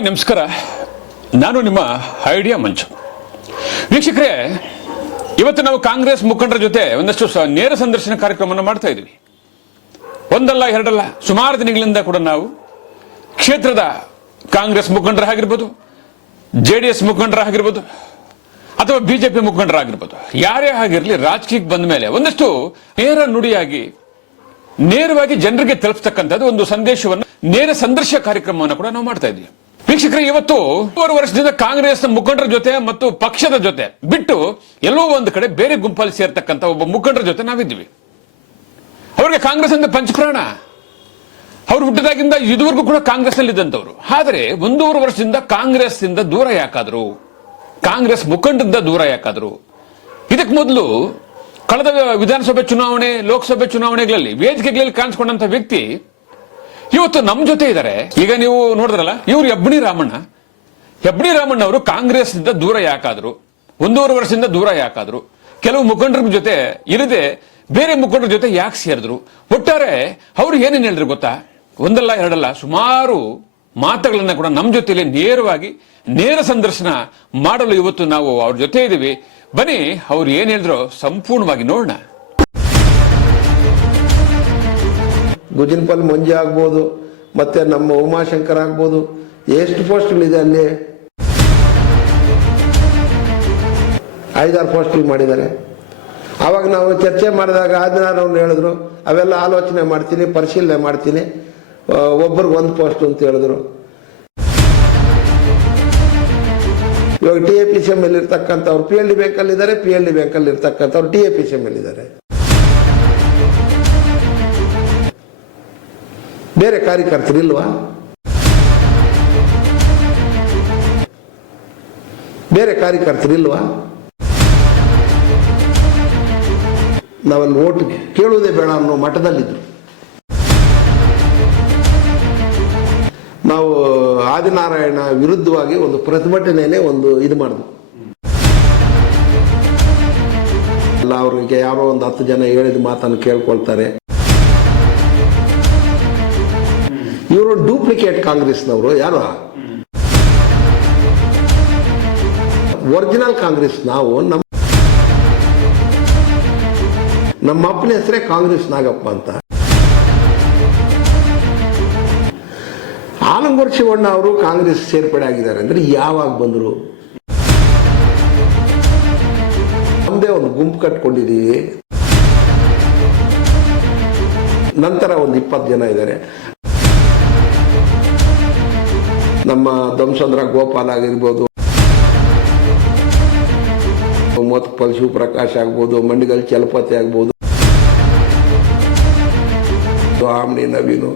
Hi ನಮಸ್ಕಾರ, ನಾನು ನಿಮ್ಮ ಐಡಿಯಾ ಮಂಚು. ವೀಕ್ಷಕರೇ, ಇವತ್ತು ನಾವು ಕಾಂಗ್ರೆಸ್ ಮುಖಂಡರ ಜೊತೆ ಒಂದಷ್ಟು ನೇರ ಸಂದರ್ಶನ ಕಾರ್ಯಕ್ರಮವನ್ನು ಮಾಡ್ತಾ ಇದ್ದೀವಿ. ಒಂದಲ್ಲ ಎರಡಲ್ಲ, ಸುಮಾರು ದಿನಗಳಿಂದ ಕೂಡ ನಾವು ಕ್ಷೇತ್ರದ ಕಾಂಗ್ರೆಸ್ ಮುಖಂಡರಾಗಿರ್ಬೋದು, JDS ಮುಖಂಡರಾಗಿರ್ಬೋದು ಅಥವಾ ಬಿಜೆಪಿ ಮುಖಂಡರಾಗಿರ್ಬೋದು, ಯಾರೇ ಆಗಿರಲಿ ರಾಜಕೀಯಕ್ಕೆ ಬಂದ ಮೇಲೆ ಒಂದಷ್ಟು ನೇರ ನುಡಿಯಾಗಿ ನೇರವಾಗಿ ಜನರಿಗೆ ತಲುಪತಕ್ಕಂಥದ್ದು ಒಂದು ಸಂದೇಶವನ್ನು ನೇರ ಸಂದರ್ಶನ ಕಾರ್ಯಕ್ರಮವನ್ನು ಕೂಡ ನಾವು ಮಾಡ್ತಾ ಇದ್ದೀವಿ. ವೀಕ್ಷಕರೇ, ಇವತ್ತು 3 ವರ್ಷದಿಂದ ಕಾಂಗ್ರೆಸ್ ಮುಖಂಡರ ಜೊತೆ ಮತ್ತು ಪಕ್ಷದ ಜೊತೆ ಬಿಟ್ಟು ಎಲ್ಲೋ ಒಂದು ಕಡೆ ಬೇರೆ ಗುಂಪಲ್ಲಿ ಸೇರ್ತಕ್ಕಂಥ ಒಬ್ಬ ಮುಖಂಡರ ಜೊತೆ ನಾವಿದ್ದೀವಿ. ಅವರಿಗೆ ಕಾಂಗ್ರೆಸ್ ಅಂದ್ರೆ ಪಂಚಪ್ರಾಣ. ಅವರು ಹುಟ್ಟಿದಾಗಿಂದ ಇದುವರೆಗೂ ಕೂಡ ಕಾಂಗ್ರೆಸ್ ನಲ್ಲಿ ಇದ್ದಂಥವ್ರು. ಆದರೆ 1.5 ವರ್ಷದಿಂದ ಕಾಂಗ್ರೆಸ್ ಇಂದ ದೂರ ಯಾಕಾದ್ರು, ಕಾಂಗ್ರೆಸ್ ಮುಖಂಡರಿಂದ ದೂರ ಯಾಕಾದ್ರು? ಇದಕ್ಕೆ ಮೊದಲು ಕಳೆದ ವಿಧಾನಸಭೆ ಚುನಾವಣೆ, ಲೋಕಸಭೆ ಚುನಾವಣೆಗಳಲ್ಲಿ ವೇದಿಕೆಗಳಲ್ಲಿ ಕಾಣಿಸ್ಕೊಂಡಂತ ವ್ಯಕ್ತಿ ಇವತ್ತು ನಮ್ಮ ಜೊತೆ ಇದ್ದಾರೆ. ಈಗ ನೀವು ನೋಡಿದ್ರಲ್ಲ, ಇವರು ಹೆಬ್ಣಿ ರಾಮಣ್ಣ ಅವರು ಕಾಂಗ್ರೆಸ್ ಇಂದ ದೂರ ಯಾಕಾದ್ರು, 1.5 ವರ್ಷದಿಂದ ದೂರ ಯಾಕಾದ್ರು, ಕೆಲವು ಮುಖಂಡರ ಜೊತೆ ಇರದೆ ಬೇರೆ ಮುಖಂಡರ ಜೊತೆ ಯಾಕೆ ಸೇರಿದ್ರು, ಒಟ್ಟಾರೆ ಅವರು ಏನೇನು ಹೇಳಿದ್ರು ಗೊತ್ತಾ? ಒಂದಲ್ಲ ಎರಡಲ್ಲ, ಸುಮಾರು ಮಾತುಗಳನ್ನ ಕೂಡ ನಮ್ಮ ಜೊತೆಯಲ್ಲಿ ನೇರವಾಗಿ ನೇರ ಸಂದರ್ಶನ ಮಾಡಲು ಇವತ್ತು ನಾವು ಅವ್ರ ಜೊತೆ ಇದ್ದೀವಿ. ಬನ್ನಿ, ಅವ್ರು ಏನ್ ಹೇಳಿದ್ರು ಸಂಪೂರ್ಣವಾಗಿ ನೋಡೋಣ. ಗುಜಿನ್ಪಲ್ ಮಂಜು ಆಗ್ಬೋದು, ಮತ್ತೆ ನಮ್ಮ ಉಮಾಶಂಕರ್ ಆಗ್ಬೋದು, ಎಷ್ಟು ಪೋಸ್ಟ್ಗಳಿದೆ ಅಲ್ಲಿ? 5-6 ಪೋಸ್ಟ್ಗಳು ಮಾಡಿದ್ದಾರೆ. ಆವಾಗ ನಾವು ಚರ್ಚೆ ಮಾಡಿದಾಗ ಆದಿನಾರವ್ರು ಹೇಳಿದ್ರು, ಅವೆಲ್ಲ ಆಲೋಚನೆ ಮಾಡ್ತೀನಿ, ಪರಿಶೀಲನೆ ಮಾಡ್ತೀನಿ, ಒಬ್ಬರಿಗೆ 1 ಪೋಸ್ಟ್ ಅಂತ ಹೇಳಿದ್ರು. ಇವಾಗ TAPCM ಅಲ್ಲಿ ಇರ್ತಕ್ಕಂಥವ್ರು PLD ಬ್ಯಾಂಕಲ್ಲಿ ಇದ್ದಾರೆ, PLD ಬ್ಯಾಂಕಲ್ಲಿ ಇರ್ತಕ್ಕಂಥವ್ರು TAPCM ಅಲ್ಲಿ ಇದ್ದಾರೆ. ಬೇರೆ ಕಾರ್ಯಕರ್ತರಿಲ್ವಾ? ಬೇರೆ ಕಾರ್ಯಕರ್ತರಿಲ್ವಾ? ನಾವಲ್ಲಿ ಓಟ್ ಕೇಳುವುದೇ ಬೇಡ ಅನ್ನೋ ಮಟ್ಟದಲ್ಲಿದ್ರು. ನಾವು ಆದಿನಾರಾಯಣ ವಿರುದ್ಧವಾಗಿ ಒಂದು ಪ್ರತಿಭಟನೆನೇ ಇದು ಮಾಡಿದ್ವು. ಅಲ್ಲ, ಅವ್ರಿಗೆ ಯಾರೋ ಒಂದು 10 ಜನ ಹೇಳಿದ ಮಾತನ್ನು ಕೇಳ್ಕೊಳ್ತಾರೆ. ಇವರು ಡೂಪ್ಲಿಕೇಟ್ ಕಾಂಗ್ರೆಸ್ನವರು. ಯಾರು ಒರಿಜಿನಲ್ ಕಾಂಗ್ರೆಸ್? ನಾವು ನಮ್ಮ ಅಪ್ಪನ ಹೆಸರೇ ಕಾಂಗ್ರೆಸ್ ನಾಗಪ್ಪ ಅಂತ. ಆಲಂಗೂರು ಶಿವಣ್ಣ ಅವರು ಕಾಂಗ್ರೆಸ್ ಸೇರ್ಪಡೆ ಆಗಿದ್ದಾರೆ ಅಂದ್ರೆ ಯಾವಾಗ ಬಂದರು? ನಮ್ಮದೇ ಒಂದು ಗುಂಪು ಕಟ್ಕೊಂಡಿದ್ದೀವಿ. ನಂತರ ಒಂದು 20 ಜನ ಇದ್ದಾರೆ. ನಮ್ಮ ದಂಸಂದ್ರ ಗೋಪಾಲ್ ಆಗಿರ್ಬೋದು, ಮೋತ್ಪಲ್ ಶಿವಪ್ರಕಾಶ್ ಆಗ್ಬೋದು, ಮಂಡಿಗಲ್ ಚಲಪತಿ ಆಗ್ಬೋದು, ಆಮ್ನಿ ನವೀನು,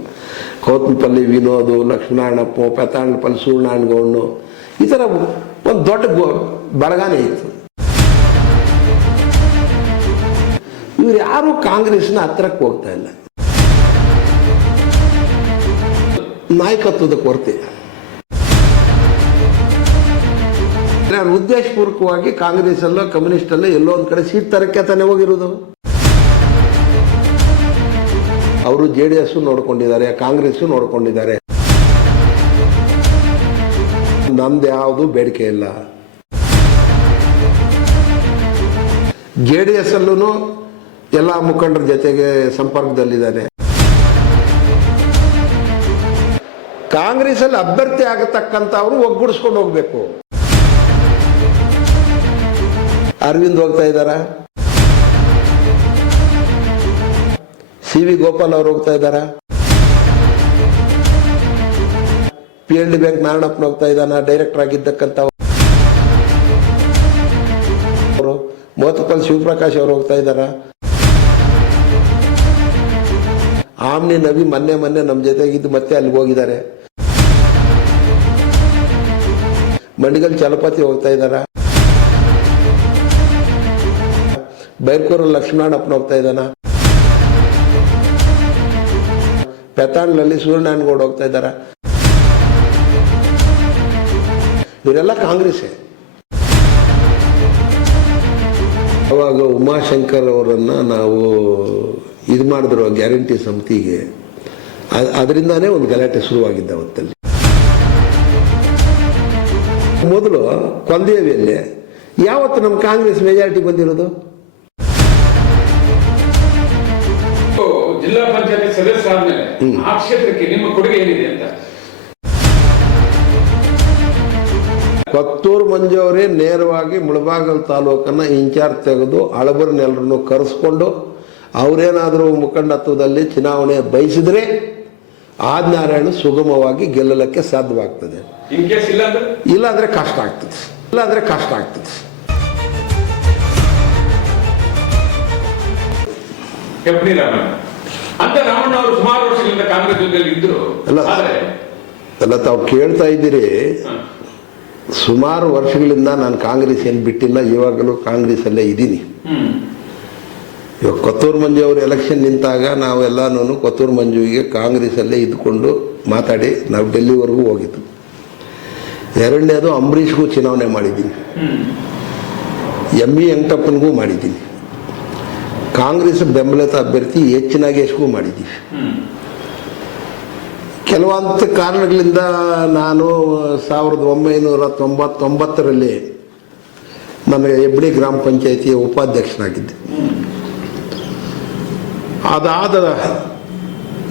ಕೋತ್ಮಪಲ್ಲಿ ವಿನೋದು, ಲಕ್ಷ್ಮಣಪ್ಪ, ಪೆತಾಂಡ್ಪಲ್ಲಿ ಸೂರ್ಣಾಣ್ಗೌಣ್ಣು, ಈ ಥರ ಒಂದು ದೊಡ್ಡ ಬಳಗಾನೇ ಇತ್ತು. ಇವ್ರು ಯಾರು ಕಾಂಗ್ರೆಸ್ನ ಹತ್ರಕ್ಕೆ ಹೋಗ್ತಾ ಇಲ್ಲ. ನಾಯಕತ್ವದ ಕೊರತೆ. ಉದ್ದೇಶಪೂರ್ವಕವಾಗಿ ಕಾಂಗ್ರೆಸ್ ಅಲ್ಲೋ ಕಮ್ಯುನಿಸ್ಟ್ ಅಲ್ಲೋ ಎಲ್ಲೋ ಒಂದ್ ಕಡೆ ಸೀಟ್ ತರಕ್ಕೆ ತಾನೇ ಹೋಗಿರೋದು. ಅವರು JDS ನೋಡ್ಕೊಂಡಿದ್ದಾರೆ, ಕಾಂಗ್ರೆಸ್ ನೋಡ್ಕೊಂಡಿದ್ದಾರೆ. ನಮ್ದು ಯಾವುದು ಬೇಡಿಕೆ ಇಲ್ಲ. JDS ಅಲ್ಲೂ ಎಲ್ಲ ಮುಖಂಡರ ಜೊತೆಗೆ ಸಂಪರ್ಕದಲ್ಲಿದ್ದಾನೆ. ಕಾಂಗ್ರೆಸ್ ಅಲ್ಲಿ ಅಭ್ಯರ್ಥಿ ಆಗತಕ್ಕಂಥವ್ರು ಒಗ್ಗೂಡಿಸ್ಕೊಂಡು ಹೋಗ್ಬೇಕು. ಅರವಿಂದ್ ಹೋಗ್ತಾ ಇದ್ದಾರ, CV ಗೋಪಾಲ್ ಅವ್ರು ಹೋಗ್ತಾ ಇದ್ದಾರ, PLD ಬ್ಯಾಂಕ್ ನಾರಾಯಣಪ್ಪನ ಹೋಗ್ತಾ ಇದ್ದಾನ, ಡೈರೆಕ್ಟರ್ ಆಗಿದ್ದಕ್ಕಂಥ ಅವರು. ಮೋತ್ಪಲ್ ಶಿವಪ್ರಕಾಶ್ ಅವರು ಹೋಗ್ತಾ ಇದ್ದಾರ. ಆಮ್ನಿ ನವಿ ಮೊನ್ನೆ ನಮ್ಮ ಜೊತೆಗಿದ್ದು ಮತ್ತೆ ಅಲ್ಲಿಗೆ ಹೋಗಿದ್ದಾರೆ. ಮಂಡಿಗಲ್ ಚಲಪತಿ ಹೋಗ್ತಾ ಇದ್ದಾರ. ಬೈರ್ಕೂರು ಲಕ್ಷ್ಮಣಪ್ಪನ ಹೋಗ್ತಾ ಇದ್ದಾನ. ಪೆತಾಂಡ್ಲಲ್ಲಿ ಸೂರ್ಯನಾರಾಯಣಗೌಡ ಹೋಗ್ತಾ ಇದ್ದಾರ. ಇವರೆಲ್ಲ ಕಾಂಗ್ರೆಸ್ಸೇ. ಅವಾಗ ಉಮಾಶಂಕರ್ ಅವರನ್ನ ನಾವು ಇದು ಮಾಡಿದ್ರು ಗ್ಯಾರಂಟಿ ಸಮಿತಿಗೆ. ಅದರಿಂದಾನೇ ಒಂದು ಗಲಾಟೆ ಶುರುವಾಗಿದ್ದ ಅವತ್ತಲ್ಲಿ. ಮೊದಲು ಕೊಂದೇವಿಯಲ್ಲಿ ಯಾವತ್ತು ನಮ್ಮ ಕಾಂಗ್ರೆಸ್ ಮೆಜಾರಿಟಿ ಬಂದಿರೋದು? ಜಿಲ್ಲಾ ಪಂಚಾಯತಿ ಸದಸ್ಯರಾದ್ಮೇಲೆ ಆ ಕ್ಷೇತ್ರಕ್ಕೆ ನಿಮ್ಮ ಕೊಡುಗೆ ಏನಿದೆ ಅಂತ? ಕೊತ್ತೂರು ಮಂಜು ಅವರೇ ನೇರವಾಗಿ ಮುಳಬಾಗಿಲು ತಾಲೂಕನ್ನ ಇನ್ಚಾರ್ಜ್ ತೆಗೆದು ಹಳಬರನ್ನೆಲ್ಲರನ್ನು ಕರೆಸ್ಕೊಂಡು ಅವರೇನಾದರೂ ಮುಖಂಡತ್ವದಲ್ಲಿ ಚುನಾವಣೆ ಬಯಸಿದ್ರೆ ಆದಿನಾರಾಯಣ ಸುಗಮವಾಗಿ ಗೆಲ್ಲಲಿಕ್ಕೆ ಸಾಧ್ಯವಾಗ್ತದೆ. ಇಲ್ಲಾಂದ್ರೆ ಕಷ್ಟ ಆಗ್ತದೆ. ಅಂತ ರಾಮಣ್ಣ ಅವರು ಸುಮಾರು ವರ್ಷಗಳಿಂದ ಕಾಂಗ್ರೆಸ್ ಜೊತೆಯಲ್ಲಿ ಇದ್ರು. ಅಲ್ಲ ತಾವು ಕೇಳ್ತಾ ಇದ್ದೀರಿ. ಸುಮಾರು ವರ್ಷಗಳಿಂದ ನಾನು ಕಾಂಗ್ರೆಸ್ ಏನು ಬಿಟ್ಟಿಲ್ಲ, ಇವಾಗಲೂ ಕಾಂಗ್ರೆಸ್ ಅಲ್ಲೇ ಇದ್ದೀನಿ. ಇವಾಗ ಕೊತ್ತೂರು ಮಂಜು ಅವರು ಎಲೆಕ್ಷನ್ ನಿಂತಾಗ ನಾವೆಲ್ಲನೂ ಕೊತ್ತೂರು ಮಂಜುವಿಗೆ ಕಾಂಗ್ರೆಸ್ ಅಲ್ಲೇ ಇದ್ಕೊಂಡು ಮಾತಾಡಿ ನಾವು ಡೆಲ್ಲಿವರೆಗೂ ಹೋಗಿದ್ದು. ಎರಡನೇದು ಅಂಬರೀಷ್ಗೂ ಚುನಾವಣೆ ಮಾಡಿದ್ದೀನಿ, ಎಂ ಇ ವೆಂಕಟಪ್ಪನಿಗೂ ಮಾಡಿದ್ದೀನಿ, ಕಾಂಗ್ರೆಸ್ ಬೆಂಬಲಿತ ಅಭ್ಯರ್ಥಿ ಎಚ್ ನಾಗೇಶ್ಗೂ ಮಾಡಿದ್ದೀವಿ. ಕೆಲವಂತ ಕಾರಣಗಳಿಂದ ನಾನು 1999ರಲ್ಲಿ ನನಗೆ ಹೆಬ್ಳಿ ಗ್ರಾಮ ಪಂಚಾಯಿತಿಯ ಉಪಾಧ್ಯಕ್ಷನಾಗಿದ್ದೆ. ಅದಾದ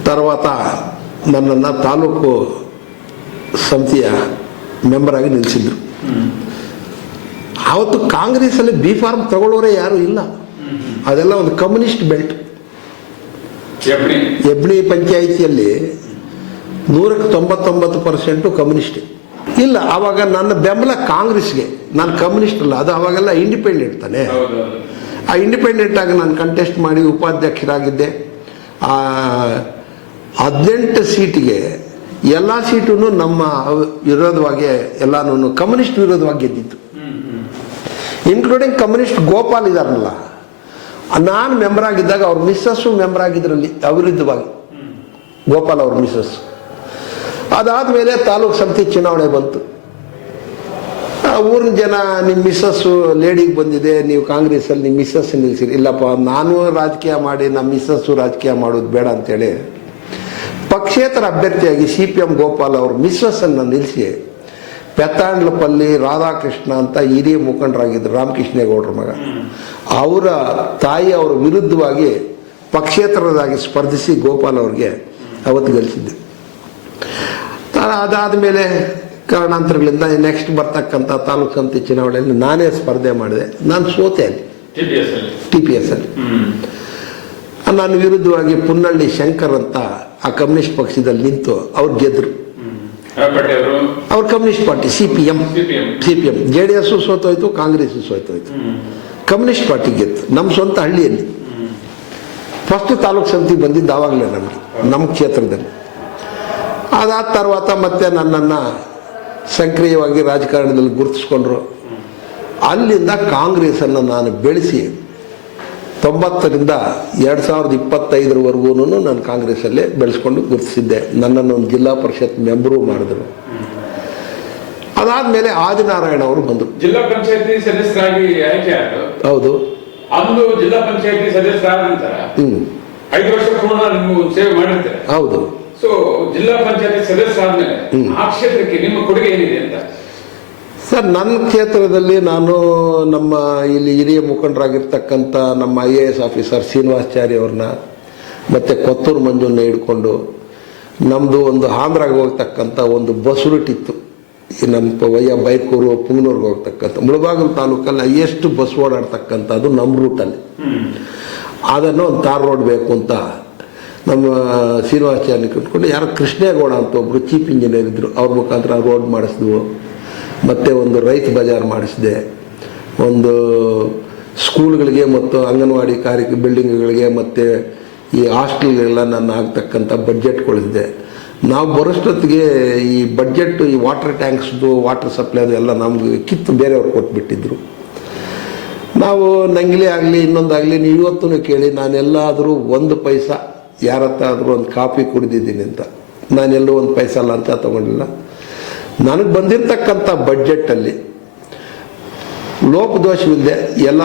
తర్వాత ನನ್ನನ್ನು ತಾಲೂಕು ಸಮಿತಿಯ ಮೆಂಬರ್ ಆಗಿ ನಿಲ್ಲಿಸಿದ್ರು. ಆವತ್ತು ಕಾಂಗ್ರೆಸ್ಸಲ್ಲಿ ಬಿ ಫಾರ್ಮ್ ತಗೊಳ್ಳೋರೇ ಯಾರು ಇಲ್ಲ. ಅದೆಲ್ಲ ಒಂದು ಕಮ್ಯುನಿಸ್ಟ್ ಬೆಲ್ಟ್. ಹೆಬ್ಳಿ ಪಂಚಾಯಿತಿಯಲ್ಲಿ 99% ಕಮ್ಯುನಿಸ್ಟ್ ಇಲ್ಲ. ಆವಾಗ ನನ್ನ ಬೆಂಬಲ ಕಾಂಗ್ರೆಸ್ಗೆ, ನಾನು ಕಮ್ಯುನಿಸ್ಟ್ ಅಲ್ಲ. ಅದು ಅವಾಗೆಲ್ಲ ಇಂಡಿಪೆಂಡೆಂಟ್ ತಾನೆ. ಆ ಇಂಡಿಪೆಂಡೆಂಟ್ ಆಗಿ ನಾನು ಕಂಟೆಸ್ಟ್ ಮಾಡಿ ಉಪಾಧ್ಯಕ್ಷರಾಗಿದ್ದೆ. 18 ಸೀಟಿಗೆ ಎಲ್ಲ ಸೀಟು ನಮ್ಮ ವಿರೋಧವಾಗಿ ಎಲ್ಲಾನು ಕಮ್ಯುನಿಸ್ಟ್ ವಿರೋಧವಾಗಿ ಗೆದ್ದಿತ್ತು, ಇನ್ಕ್ಲೂಡಿಂಗ್ ಕಮ್ಯುನಿಸ್ಟ್ ಗೋಪಾಲ್ ಇದಾರಲ್ಲ. ನಾನು ಮೆಂಬರ್ ಆಗಿದ್ದಾಗ ಅವ್ರ ಮಿಸ್ಸಸ್ಸು ಮೆಂಬರ್ ಆಗಿದ್ರಲ್ಲಿ ಅವಿರುದ್ಧವಾಗಿ, ಗೋಪಾಲ್ ಅವ್ರ ಮಿಸ್ಸಸ್. ಅದಾದ್ಮೇಲೆ ತಾಲೂಕು ಸಮಿತಿ ಚುನಾವಣೆ ಬಂತು. ಊರಿನ ಜನ ನಿಮ್ಮ ಮಿಸ್ಸಸ್ಸು ಲೇಡಿಗೆ ಬಂದಿದೆ, ನೀವು ಕಾಂಗ್ರೆಸ್ಸಲ್ಲಿ ನಿಮ್ಮ ಮಿಸ್ಸಸ್ ನಿಲ್ಲಿಸಿರಿ. ಇಲ್ಲಪ್ಪ, ನಾನು ರಾಜಕೀಯ ಮಾಡಿ ನಮ್ಮ ಮಿಸ್ಸಸ್ಸು ರಾಜಕೀಯ ಮಾಡೋದು ಬೇಡ ಅಂತೇಳಿ ಪಕ್ಷೇತರ ಅಭ್ಯರ್ಥಿಯಾಗಿ CPM ಗೋಪಾಲ್ ಅವರು ಮಿಸ್ಸಸ್ಸನ್ನು ನಿಲ್ಲಿಸಿ ಪೆತ್ತಾಂಡ್ಲಪಲ್ಲಿ ರಾಧಾಕೃಷ್ಣ ಅಂತ ಹಿರಿಯ ಮುಖಂಡರಾಗಿದ್ದರು, ರಾಮಕೃಷ್ಣೇಗೌಡರ ಮಗ, ಅವರ ತಾಯಿ ಅವರ ವಿರುದ್ಧವಾಗಿ ಪಕ್ಷೇತರರಾಗಿ ಸ್ಪರ್ಧಿಸಿ ಗೋಪಾಲ್ ಅವ್ರಿಗೆ ಅವತ್ತು ಗೆಲ್ಲಿಸಿದ್ದೆ. ಅದಾದಮೇಲೆ ಕಾರಣಾಂತರಗಳಿಂದ ನೆಕ್ಸ್ಟ್ ಬರ್ತಕ್ಕಂಥ ತಾಲೂಕು ಸಮಿತಿ ಚುನಾವಣೆಯಲ್ಲಿ ನಾನೇ ಸ್ಪರ್ಧೆ ಮಾಡಿದೆ. ನಾನು ಸೋತೆ ಅಲ್ಲಿ TPS ಅಲ್ಲಿ. ನಾನು ವಿರುದ್ಧವಾಗಿ ಪುನ್ನಳ್ಳಿ ಶಂಕರ್ ಅಂತ ಆ ಕಮ್ಯುನಿಸ್ಟ್ ಪಕ್ಷದಲ್ಲಿ ನಿಂತು ಅವ್ರು ಗೆದ್ರು. ಅವ್ರ ಕಮ್ಯುನಿಸ್ಟ್ ಪಾರ್ಟಿ CPM. JDS ಸೋತೋಯ್ತು, ಕಾಂಗ್ರೆಸ್ ಸೋತೋಯ್ತು, ಕಮ್ಯುನಿಸ್ಟ್ ಪಾರ್ಟಿ ಗೆದ್ದು ನಮ್ಮ ಸ್ವಂತ ಹಳ್ಳಿಯಲ್ಲಿ. ಫಸ್ಟ್ ತಾಲೂಕು ಸಮಿತಿ ಬಂದಿದ್ದು ಆವಾಗಲೇ ನಮಗೆ, ನಮ್ಮ ಕ್ಷೇತ್ರದಲ್ಲಿ. ಅದಾದ తర్వాత ಮತ್ತೆ ನನ್ನನ್ನು ಸಕ್ರಿಯವಾಗಿ ರಾಜಕಾರಣದಲ್ಲಿ ಗುರುತಿಸ್ಕೊಂಡ್ರು. ಅಲ್ಲಿಂದ ಕಾಂಗ್ರೆಸ್ಸನ್ನು ನಾನು ಬೆಳೆಸಿ 90ರಿಂದ 2025ವರೆಗೂ ನಾನು ಕಾಂಗ್ರೆಸ್ಸಲ್ಲೇ ಬೆಳೆಸ್ಕೊಂಡು ಗುರುತಿಸಿದ್ದೆ. ನನ್ನನ್ನು ಒಂದು ಜಿಲ್ಲಾ ಪರಿಷತ್ ಮೆಂಬರು ಮಾಡಿದ್ರು. ಅದಾದ್ಮೇಲೆ ಆದಿನಾರಾಯಣ ಅವರು ಬಂದರು. ಜಿಲ್ಲಾ ಪಂಚಾಯತಿ ಸದಸ್ಯರಾಗಿ ಆಯ್ಕೆ ಆದರು. ಹೌದು. ಅಂದು ಜಿಲ್ಲಾ ಪಂಚಾಯತಿ ಸದಸ್ಯರಾದ ನಂತರ 5 ವರ್ಷ ಪೂರ್ಣ ನೀವು ಸೇವೆ ಮಾಡಿರ್ತಾರೆ. ಹೌದು. ಸೊ ಜಿಲ್ಲಾ ಪಂಚಾಯತಿ ಸದಸ್ಯರಾದ್ಮೇಲೆ ಆ ಕ್ಷೇತ್ರಕ್ಕೆ ನಿಮ್ಮ ಕೊಡುಗೆ ಏನಿದೆ ಅಂತ? ಸರ್, ನನ್ನ ಕ್ಷೇತ್ರದಲ್ಲಿ ನಾನು ನಮ್ಮ ಇಲ್ಲಿ ಹಿರಿಯ ಮುಖಂಡರಾಗಿರ್ತಕ್ಕಂಥ ನಮ್ಮ IAS ಆಫೀಸರ್ ಶ್ರೀನಿವಾಸಾಚಾರ್ಯ ಅವ್ರನ್ನ ಮತ್ತು ಕೊತ್ತೂರು ಮಂಜುನ ಹಿಡ್ಕೊಂಡು ನಮ್ಮದು ಒಂದು ಆಂಧ್ರಾಗೆ ಹೋಗ್ತಕ್ಕಂಥ ಒಂದು ಬಸ್ ರೂಟ್ ಇತ್ತು. ಈ ನಮ್ಮ ವಯ್ಯ ಬೈಕೂರು ಪುಂಗನೂರ್ಗೆ ಹೋಗ್ತಕ್ಕಂಥ ಮುಳಬಾಗಿಲು ತಾಲೂಕಲ್ಲಿ ಹೈಯೆಸ್ಟ್ ಬಸ್ ಓಡಾಡ್ತಕ್ಕಂಥದ್ದು ನಮ್ಮ ರೂಟಲ್ಲಿ. ಅದನ್ನು ಒಂದು ತಾರ್ ರೋಡ್ ಬೇಕು ಅಂತ ನಮ್ಮ ಶ್ರೀನಿವಾಸಾಚಾರ್ಯ ಕಟ್ಕೊಂಡು ಯಾರೋ ಕೃಷ್ಣೇಗೌಡ ಅಂತ ಒಬ್ಬರು ಚೀಫ್ ಇಂಜಿನಿಯರ್ ಇದ್ದರು, ಅವ್ರ ಮುಖಾಂತರ ರೋಡ್ ಮಾಡಿಸಿದ್ವು. ಮತ್ತು ಒಂದು ರೈತ ಬಜಾರ್ ಮಾಡಿಸಿದೆ, ಒಂದು ಸ್ಕೂಲ್ಗಳಿಗೆ ಮತ್ತು ಅಂಗನವಾಡಿ ಬಿಲ್ಡಿಂಗ್ಗಳಿಗೆ ಮತ್ತು ಈ ಹಾಸ್ಟೆಲ್ಗೆಲ್ಲ ನನ್ನ ಆಗ್ತಕ್ಕಂಥ ಬಡ್ಜೆಟ್ಗಳಿದೆ. ನಾವು ಬರೋಷ್ಟೊತ್ತಿಗೆ ಈ ಬಡ್ಜೆಟ್, ಈ ವಾಟರ್ ಟ್ಯಾಂಕ್ಸ್ದು, ವಾಟರ್ ಸಪ್ಲೈದು ಎಲ್ಲ ನಮಗೆ ಕಿತ್ತು ಬೇರೆಯವ್ರು ಕೊಟ್ಬಿಟ್ಟಿದ್ರು. ನಾವು ನಂಗಿಲಿ ಆಗಲಿ ಇನ್ನೊಂದಾಗಲಿ ನೀವು ಇವತ್ತೂ ಕೇಳಿ, ನಾನೆಲ್ಲಾದರೂ 1 ಪೈಸಾ ಯಾರ ಹತ್ರ ಆದರೂ ಒಂದು ಕಾಫಿ ಕುಡಿದಿದ್ದೀನಿ ಅಂತ ನಾನೆಲ್ಲೂ 1 ಪೈಸಾ ಲಂಚ ತೊಗೊಂಡಿಲ್ಲ. ನನಗೆ ಬಂದಿರತಕ್ಕಂಥ ಬಡ್ಜೆಟ್ಟಲ್ಲಿ ಲೋಪದೋಷವಿಲ್ಲದೆ ಎಲ್ಲ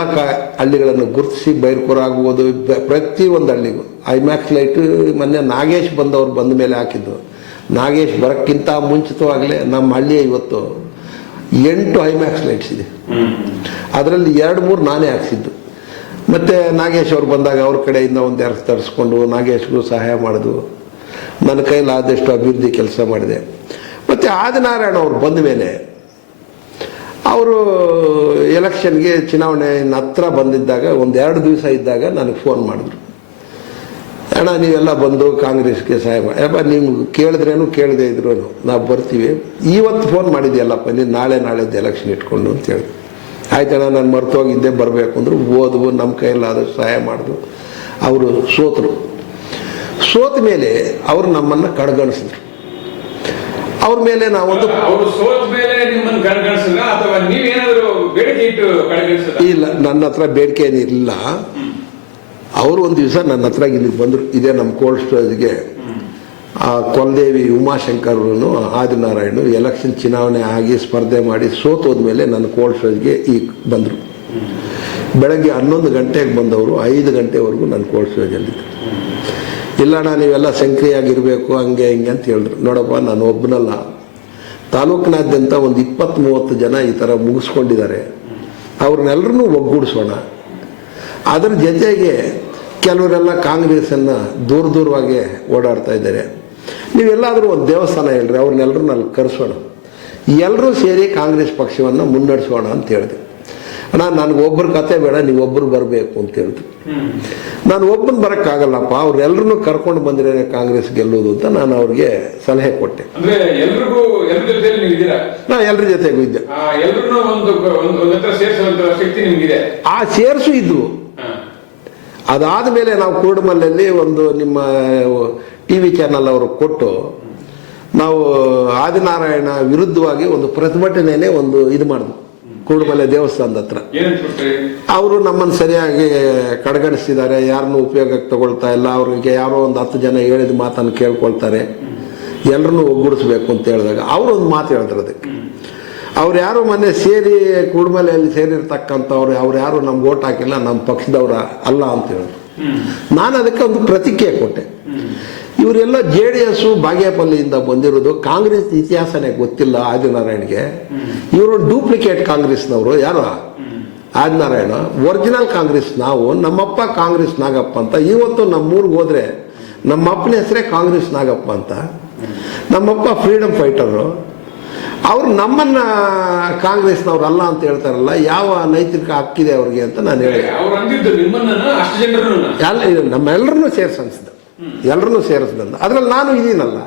ಹಳ್ಳಿಗಳನ್ನು ಗುರುತಿಸಿ, ಬೈರ್ಕೂರು ಆಗ್ಬೋದು, ಪ್ರತಿಯೊಂದು ಹಳ್ಳಿಗೂ ಐಮ್ಯಾಕ್ಸ್ ಲೈಟು ಮೊನ್ನೆ ನಾಗೇಶ್ ಬಂದ ಮೇಲೆ ಹಾಕಿದ್ದು. ನಾಗೇಶ್ ಬರೋಕ್ಕಿಂತ ಮುಂಚಿತವಾಗಲೇ ನಮ್ಮ ಹಳ್ಳಿಯ ಇವತ್ತು 8 ಐಮ್ಯಾಕ್ಸ್ ಲೈಟ್ಸ್ ಇದೆ. ಅದರಲ್ಲಿ 2-3 ನಾನೇ ಹಾಕ್ಸಿದ್ದು. ಮತ್ತು ನಾಗೇಶ್ ಅವ್ರು ಬಂದಾಗ ಅವ್ರ ಕಡೆಯಿಂದ ಒಂದೆರಡು ತರಿಸ್ಕೊಂಡು ನಾಗೇಶ್ಗೂ ಸಹಾಯ ಮಾಡೋದು, ನನ್ನ ಕೈಲಾದಷ್ಟು ಅಭಿವೃದ್ಧಿ ಕೆಲಸ ಮಾಡಿದೆ. ಮತ್ತು ಆದಿನಾರಾಯಣ ಅವ್ರು ಬಂದ ಮೇಲೆ ಅವರು ಎಲೆಕ್ಷನ್ಗೆ ಚುನಾವಣೆ ಹತ್ರ ಬಂದಿದ್ದಾಗ 1-2 ದಿವಸ ಇದ್ದಾಗ ನನಗೆ ಫೋನ್ ಮಾಡಿದ್ರು, ಅಣ್ಣ ನೀವೆಲ್ಲ ಬಂದು ಕಾಂಗ್ರೆಸ್ಗೆ ಸಹಾಯ ಮಾಡಿ, ಯಪ್ಪ ನೀವು ಕೇಳಿದ್ರೇನು ಕೇಳದೆ ಇದ್ರು ನಾವು ಬರ್ತೀವಿ, ಇವತ್ತು ಫೋನ್ ಮಾಡಿದ್ಯಲ್ಲಪ್ಪ ನೀನು ನಾಳೆದ್ದು ಎಲೆಕ್ಷನ್ ಇಟ್ಕೊಂಡು ಅಂತ ಹೇಳಿದ್ರು. ಆಯ್ತಣ್ಣ ನಾನು ಮರ್ತೋಗಿದ್ದೆ ಬರಬೇಕು ಅಂದರು. ಓದ್ವು, ನಮ್ಮ ಕೈಯಲ್ಲಾದಷ್ಟು ಸಹಾಯ ಮಾಡಿದ್ರು. ಅವರು ಸೋತ ಮೇಲೆ ಅವರು ನಮ್ಮನ್ನು ಕಡೆಗಣಿಸಿದ್ರು. ಅವ್ರ ಮೇಲೆ ನಾವೊಂದು ಇಲ್ಲ, ನನ್ನ ಹತ್ರ ಬೇಡಿಕೆ ಏನಿರಲಿಲ್ಲ. ಅವರು ಒಂದು ದಿವಸ ನನ್ನ ಹತ್ರ ಇಲ್ಲಿಗೆ ಬಂದರು. ಇದೇ ನಮ್ಮ ಕೋಲ್ಡ್ ಸ್ಟೋರೇಜ್ಗೆ ಕೊಲ್ದೇವಿ ಉಮಾಶಂಕರ್ನು ಆದಿನಾರಾಯಣ ಎಲೆಕ್ಷನ್ ಚುನಾವಣೆ ಆಗಿ ಸ್ಪರ್ಧೆ ಮಾಡಿ ಸೋತೋದ್ಮೇಲೆ ನನ್ನ ಕೋಲ್ಡ್ ಸ್ಟೋರೇಜ್ಗೆ ಈಗ ಬಂದರು. ಬೆಳಗ್ಗೆ 11 ಗಂಟೆಗೆ ಬಂದವರು 5 ಗಂಟೆವರೆಗೂ ನನ್ನ ಕೋಲ್ಡ್ ಸ್ಟೋರೇಜಲ್ಲಿದ್ದರು. ಇಲ್ಲಣ್ಣ ನೀವೆಲ್ಲ ಸಂಖ್ಯೆಯಾಗಿರಬೇಕು ಹಂಗೆ ಹಿಂಗೆ ಅಂತ ಹೇಳಿದ್ರು. ನೋಡಪ್ಪ ನಾನು ಒಬ್ಬನಲ್ಲ, ತಾಲೂಕಿನಾದ್ಯಂತ ಒಂದು 20-30 ಜನ ಈ ಥರ ಮುಗಿಸ್ಕೊಂಡಿದ್ದಾರೆ. ಅವ್ರನ್ನೆಲ್ಲರನ್ನೂ ಒಗ್ಗೂಡಿಸೋಣ. ಅದರ ಜೊತೆಗೆ ಕೆಲವರೆಲ್ಲ ಕಾಂಗ್ರೆಸ್ಸನ್ನು ದೂರವಾಗಿ ಓಡಾಡ್ತಾ ಇದ್ದಾರೆ. ನೀವೆಲ್ಲಾದರೂ ಒಂದು ದೇವಸ್ಥಾನ ಹೇಳ್ರಿ, ಅವ್ರನ್ನೆಲ್ಲರನ್ನ ಅಲ್ಲಿ ಕರೆಸೋಣ, ಎಲ್ಲರೂ ಸೇರಿ ಕಾಂಗ್ರೆಸ್ ಪಕ್ಷವನ್ನು ಮುನ್ನಡೆಸೋಣ ಅಂತ ಹೇಳಿದೆ. ಅಣ್ಣ ನನಗೊಬ್ಬರ ಕತೆ ಬೇಡ, ನೀವೊಬ್ಬರು ಬರಬೇಕು ಅಂತ ಹೇಳಿದ್ರು. ನಾನು ಒಬ್ಬನ ಬರೋಕ್ಕಾಗಲ್ಲಪ್ಪ, ಅವ್ರೆಲ್ಲರನ್ನೂ ಕರ್ಕೊಂಡು ಬಂದಿರೋ ಕಾಂಗ್ರೆಸ್ ಗೆಲ್ಲೋದು ಅಂತ ನಾನು ಅವ್ರಿಗೆ ಸಲಹೆ ಕೊಟ್ಟೆ. ನಾ ಎಲ್ಲರ ಜೊತೆಗೂ ಇದ್ದೆ. ಆ ಸೇರಿಸು ಇದ್ರು. ಅದಾದ ಮೇಲೆ ನಾವು ಕೂಡಮಲ್ಲಲ್ಲಿ ಒಂದು ನಿಮ್ಮ TV ಚಾನಲ್ ಅವರು ಕೊಟ್ಟು ನಾವು ಆದಿನಾರಾಯಣ ವಿರುದ್ಧವಾಗಿ ಒಂದು ಪ್ರತಿಭಟನೆನೇ ಒಂದು ಇದು ಮಾಡಿದ್ವು ಕೂಡಮಲೆ ದೇವಸ್ಥಾನದ ಹತ್ರ. ಅವರು ನಮ್ಮನ್ನು ಸರಿಯಾಗಿ ಕಡೆಗಣಿಸಿದ್ದಾರೆ, ಯಾರನ್ನೂ ಉಪಯೋಗಕ್ಕೆ ತಗೊಳ್ತಾ ಇಲ್ಲ, ಅವ್ರಿಗೆ ಯಾರೋ ಒಂದು 10 ಜನ ಹೇಳಿದ ಮಾತನ್ನು ಕೇಳ್ಕೊಳ್ತಾರೆ, ಎಲ್ಲರನ್ನೂ ಒಗ್ಗೂಡಿಸ್ಬೇಕು ಅಂತ ಹೇಳಿದಾಗ ಅವರು ಒಂದು ಮಾತು ಹೇಳಿದ್ರು. ಅದಕ್ಕೆ ಅವ್ರು ಯಾರು ಮೊನ್ನೆ ಸೇರಿ ಕೂಡಮಲೆಯಲ್ಲಿ ಸೇರಿರ್ತಕ್ಕಂಥವ್ರು ಅವ್ರು ಯಾರು ನಮ್ಗೆ ಓಟ್ ಹಾಕಿಲ್ಲ, ನಮ್ಮ ಪಕ್ಷದವ್ರ ಅಲ್ಲ ಅಂತ ಹೇಳಿದ್ರು. ನಾನು ಅದಕ್ಕೆ ಒಂದು ಪ್ರತಿಕ್ರಿಯೆ ಕೊಟ್ಟೆ. ಇವರೆಲ್ಲ JDS ಬಾಗೇಪಲ್ಲಿಯಿಂದ ಬಂದಿರೋದು, ಕಾಂಗ್ರೆಸ್ ಇತಿಹಾಸನೇ ಗೊತ್ತಿಲ್ಲ ಆದಿನಾರಾಯಣ್ಗೆ. ಇವರು ಡೂಪ್ಲಿಕೇಟ್ ಕಾಂಗ್ರೆಸ್ನವರು. ಯಾರು ಆದಿನಾರಾಯಣ ಒರಿಜಿನಲ್ ಕಾಂಗ್ರೆಸ್. ನಾವು ನಮ್ಮಪ್ಪ ಕಾಂಗ್ರೆಸ್ ನಾಗಪ್ಪ ಅಂತ. ಇವತ್ತು ನಮ್ಮೂರಿಗೆ ಹೋದ್ರೆ ನಮ್ಮಪ್ಪನ ಹೆಸರೇ ಕಾಂಗ್ರೆಸ್ ನಾಗಪ್ಪ ಅಂತ. ನಮ್ಮಪ್ಪ ಫ್ರೀಡಮ್ ಫೈಟರು. ಅವ್ರು ನಮ್ಮನ್ನ ಕಾಂಗ್ರೆಸ್ನವ್ರಲ್ಲ ಅಂತ ಹೇಳ್ತಾರಲ್ಲ, ಯಾವ ನೈತಿಕ ಹಕ್ಕಿದೆ ಅವ್ರಿಗೆ ಅಂತ ನಾನು ಹೇಳಿದೆ. ನಮ್ಮೆಲ್ಲರನ್ನೂ ಸೇರಿಸ ಅನ್ಸಿದ, ಎಲ್ಲರನ್ನೂ ಸೇರಿಸ್ದಂತ. ಅದ್ರಲ್ಲಿ ನಾನು ಇದೀನಲ್ಲ.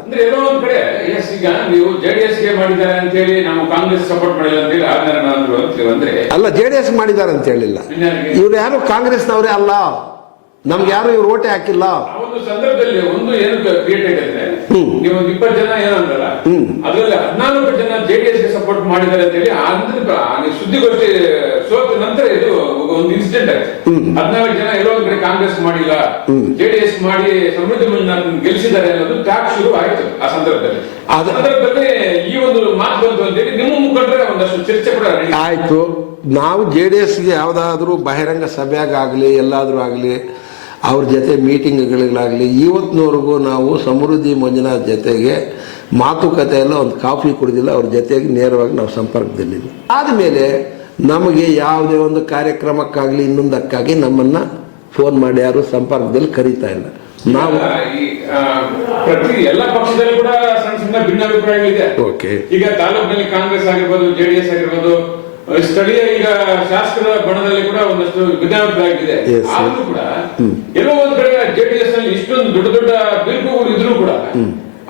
ಅಲ್ಲ, JDS ಮಾಡಿದ್ದಾರೆ ಅಂತ ಹೇಳಿಲ್ಲ. ಇವ್ರು ಯಾರು ಕಾಂಗ್ರೆಸ್ನವರೇ ಅಲ್ಲ, ನಮ್ಗೆ ಯಾರು ಇವ್ರು ಓಟೆ ಹಾಕಿಲ್ಲ. ಒಂದು ಸಂದರ್ಭದಲ್ಲಿ ಒಂದು ಏನು ಕ್ರಿಯೇಟ್ ಆಗಿದ್ರೆ ನೀವು 20 ಜನ ಏನಂದ್ರಲ್ಲ, ಅದರಲ್ಲಿ 14 ಜನ JDS ಗೆ ಸಪೋರ್ಟ್ ಮಾಡಿದ್ದಾರೆ ಅಂತ ಹೇಳಿ ಸುದ್ದಿಗೋಷ್ಠಿ ಸೋತ ನಂತರ ಇದು ಒಂದು ಇನ್ಸಿಡೆಂಟ್ ಆಯ್ತು. 14 ಜನ ಎಲ್ಲೋ ಒಂದ್ ಕಡೆ ಕಾಂಗ್ರೆಸ್ ಮಾಡಿಲ್ಲ, JDS ಮಾಡಿ ಸಮೃದ್ಧಿ ಮಂಜುನಾಥ್ ಗೆಲ್ಲಿಸಿದ್ದಾರೆ ಅನ್ನೋದು ಟಾಕ್ ಶುರು ಆಯ್ತು. ಆ ಸಂದರ್ಭದಲ್ಲಿ ಈ ಒಂದು ಮಾತು ಬಂತು ಅಂತ ಹೇಳಿ ನಿಮ್ಮ ಮುಖಂಡರೆ ಒಂದಷ್ಟು ಚರ್ಚೆ ಕೂಡ ಆಯ್ತು. ನಾವು JDSಗೆ ಯಾವುದಾದ್ರೂ ಬಹಿರಂಗ ಸಭೆಯಾಗಲಿ ಎಲ್ಲಾದ್ರೂ ಆಗಲಿ ಅವ್ರ ಜೊತೆ ಮೀಟಿಂಗ್ಗಳಿಗಾಗಲಿ ಇವತ್ತಿನವರೆಗೂ ನಾವು ಸಮೃದ್ಧಿ ಮಂಜುನಾಥ್ ಜೊತೆಗೆ ಮಾತುಕತೆಯೆಲ್ಲ ಒಂದು ಕಾಫಿ ಕುಡಿದಿಲ್ಲ. ಅವ್ರ ಜೊತೆಗೆ ನೇರವಾಗಿ ನಾವು ಸಂಪರ್ಕದಲ್ಲಿಲ್ಲ. ಆದಮೇಲೆ ನಮಗೆ ಯಾವುದೇ ಒಂದು ಕಾರ್ಯಕ್ರಮಕ್ಕಾಗಲಿ ಇನ್ನೊಂದಕ್ಕಾಗಿ ನಮ್ಮನ್ನು ಫೋನ್ ಮಾಡಿ ಯಾರು ಸಂಪರ್ಕದಲ್ಲಿ ಕರೀತಾ ಇಲ್ಲ. ನಾವು ಪ್ರತಿ ಎಲ್ಲ ಪಕ್ಷದಲ್ಲಿ ಕೂಡ ಸಣ್ಣ ಸಣ್ಣ ಭಿನ್ನಾಭಿಪ್ರಾಯಗಳಿದೆ. ಈಗ ತಾಲೂಕಿನಲ್ಲಿ ಕಾಂಗ್ರೆಸ್ ಆಗಿರ್ಬೋದು, JDS ಆಗಿರ್ಬೋದು, ಸ್ಥಳೀಯ ಈಗ ಶಾಸಕರ ಬಣದಲ್ಲಿ ಕೂಡ ಒಂದಷ್ಟು ಭಿನ್ನಾಭಿಪ್ರಾಯ ಇದೆ. ಆದ್ರೂ ಕೂಡ ಎಲ್ಲೋ ಒಂದ್ ಕಡೆ JDS ನಲ್ಲಿ ಇಷ್ಟೊಂದು ದೊಡ್ಡ ದೊಡ್ಡ ಬಿರುಕುಗಳು ಇದ್ರೂ ಕೂಡ